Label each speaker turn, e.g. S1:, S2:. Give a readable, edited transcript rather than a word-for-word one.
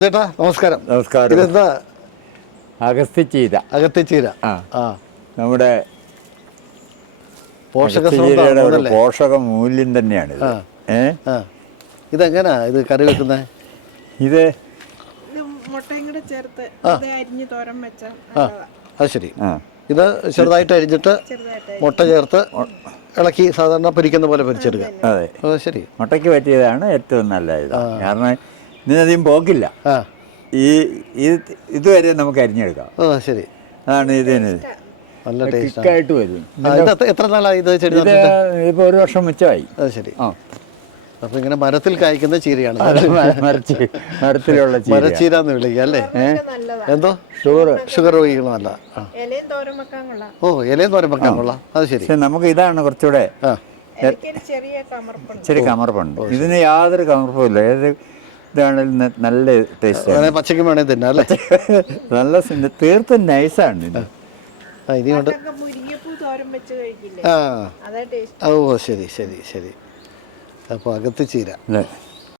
S1: ചേട്ടാ നമസ്കാരം.
S2: നമസ്കാരം.
S1: ഇതെന്താ?
S2: അഗസ്ത്യച്ചീര.
S1: അകത്തിച്ചീര.
S2: ആ നമ്മുടെ
S1: പോഷക
S2: പോഷക മൂല്യം തന്നെയാണ്.
S1: ഇതെങ്ങനാ ഇത് കറി വെക്കുന്നത്?
S2: ഇത്
S3: മുട്ടയും കൂടെ ചേർത്ത് അരിഞ്ഞ് തോരൻ വെച്ചാൽ
S1: അത് ശരി. ഇത് ചെറുതായിട്ട് അരിഞ്ഞിട്ട് മുട്ട ചേർത്ത് ഇളക്കി സാധാരണ പൊരിക്കുന്ന പോലെ പൊരിച്ചെടുക്കാം.
S2: അതെ,
S1: ശരി.
S2: മുട്ടയ്ക്ക് പറ്റിയതാണ് ഏറ്റവും നല്ല ഇത്. കാരണം ഇതിനധികം പോക്കില്ല. ഇതുവരെ നമുക്ക് അരിഞ്ഞെടുക്കാം.
S1: ശരി.
S2: അതാണ് ഇതിന്
S1: നല്ല
S2: ടേസ്റ്റായിട്ട് വരും.
S1: എത്ര നാളായി ഇത് ചെടി?
S2: ഇപ്പോൾ 1 വർഷം മിച്ചമായി.
S1: അത് ശരി. അപ്പൊ ഇങ്ങനെ മരത്തിൽ കായ്ക്കുന്ന ചീരയാണ്.
S2: മരത്തിലുള്ള
S1: മരച്ചീര എന്ന് വിളിക്കുക അല്ലേ? എന്തോ ഷുഗർ രോഗികളല്ല.
S3: ഇലയും തോരൻ വെക്കാൻ കൊള്ളാം.
S1: ഇലയും തോരൻ വെക്കാൻ കൊള്ളാം. അത് ശരി.
S2: നമുക്ക് ഇതാണ് കുറച്ചുകൂടെ
S3: ചെറിയ
S2: കമർപ്പുണ്ട്. ഇതിന് യാതൊരു കമർപ്പും ഇല്ല. ഏത് ഇതാണെങ്കിലും നല്ല ടേസ്റ്റ്.
S1: പച്ചക്കും വേണേ തിന്നാ അല്ലേ?
S2: നല്ല തീർത്തും നൈസാണ് ഇത്.
S1: ഇനിയുണ്ട്.
S3: തോരൻ വെച്ച് കഴിക്കില്ലേ?
S1: ശരി ശരി ശരി. അപ്പോൾ അകത്ത് ചീര